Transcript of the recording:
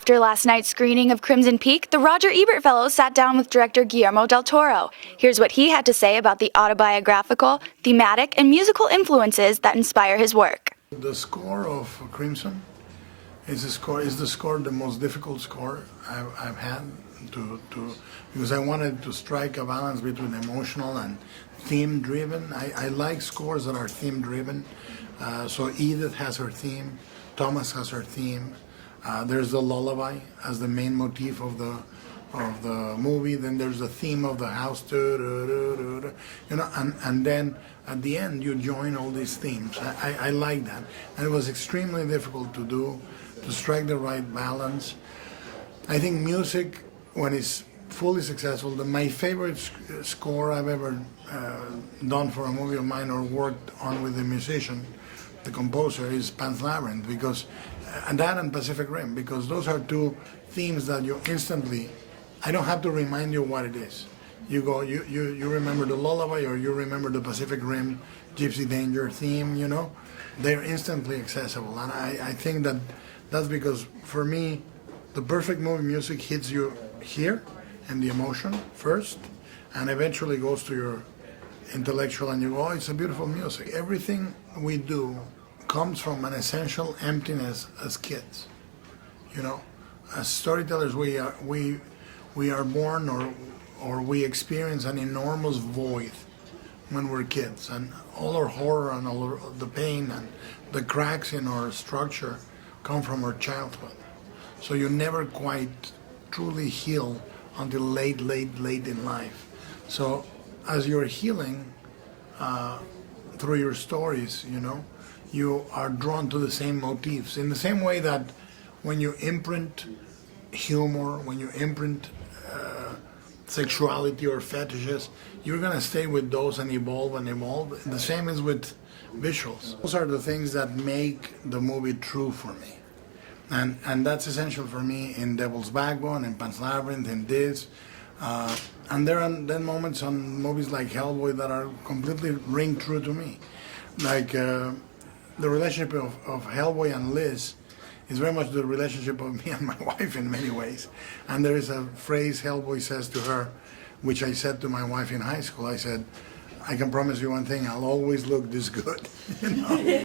After last night's screening of Crimson Peak, the Roger Ebert Fellows sat down with director Guillermo del Toro. Here's what he had to say about the autobiographical, thematic, and musical influences that inspire his work. The score of Crimson is the most difficult score I've had because I wanted to strike a balance between emotional and theme-driven. I like scores that are theme-driven. So Edith has her theme, Thomas has her theme. There's the lullaby as the main motif of the movie. Then there's the theme of the house, you know, and then at the end you join all these themes. I like that, and it was extremely difficult to do, to strike the right balance. I think music, when it's fully successful, my favorite score I've ever done for a movie of mine or worked on with the musician, the composer, is Pan's Labyrinth, because and that and Pacific Rim, because those are two themes that you instantly, I don't have to remind you what it is. You go, you remember the lullaby, or you remember the Pacific Rim Gypsy Danger theme, you know, they're instantly accessible. And I think that's because for me, the perfect movie music hits you here and the emotion first, and eventually goes to your intellectual, and you go, oh, it's a beautiful music. Everything we do comes from an essential emptiness as kids. You know, as storytellers, we are born or we experience an enormous void when we're kids, and all our horror and all the pain and the cracks in our structure come from our childhood. So you never quite truly heal until late in life. So as you're healing through your stories, you know, you are drawn to the same motifs. In the same way that when you imprint humor, when you imprint sexuality or fetishes, you're gonna stay with those and evolve and evolve. The same is with visuals. Those are the things that make the movie true for me. And that's essential for me in Devil's Backbone, in Pan's Labyrinth, in this. And there are then moments on movies like Hellboy that are completely ring true to me. Like the relationship of Hellboy and Liz is very much the relationship of me and my wife in many ways. And there is a phrase Hellboy says to her, which I said to my wife in high school. I said, I can promise you one thing, I'll always look this good. You know?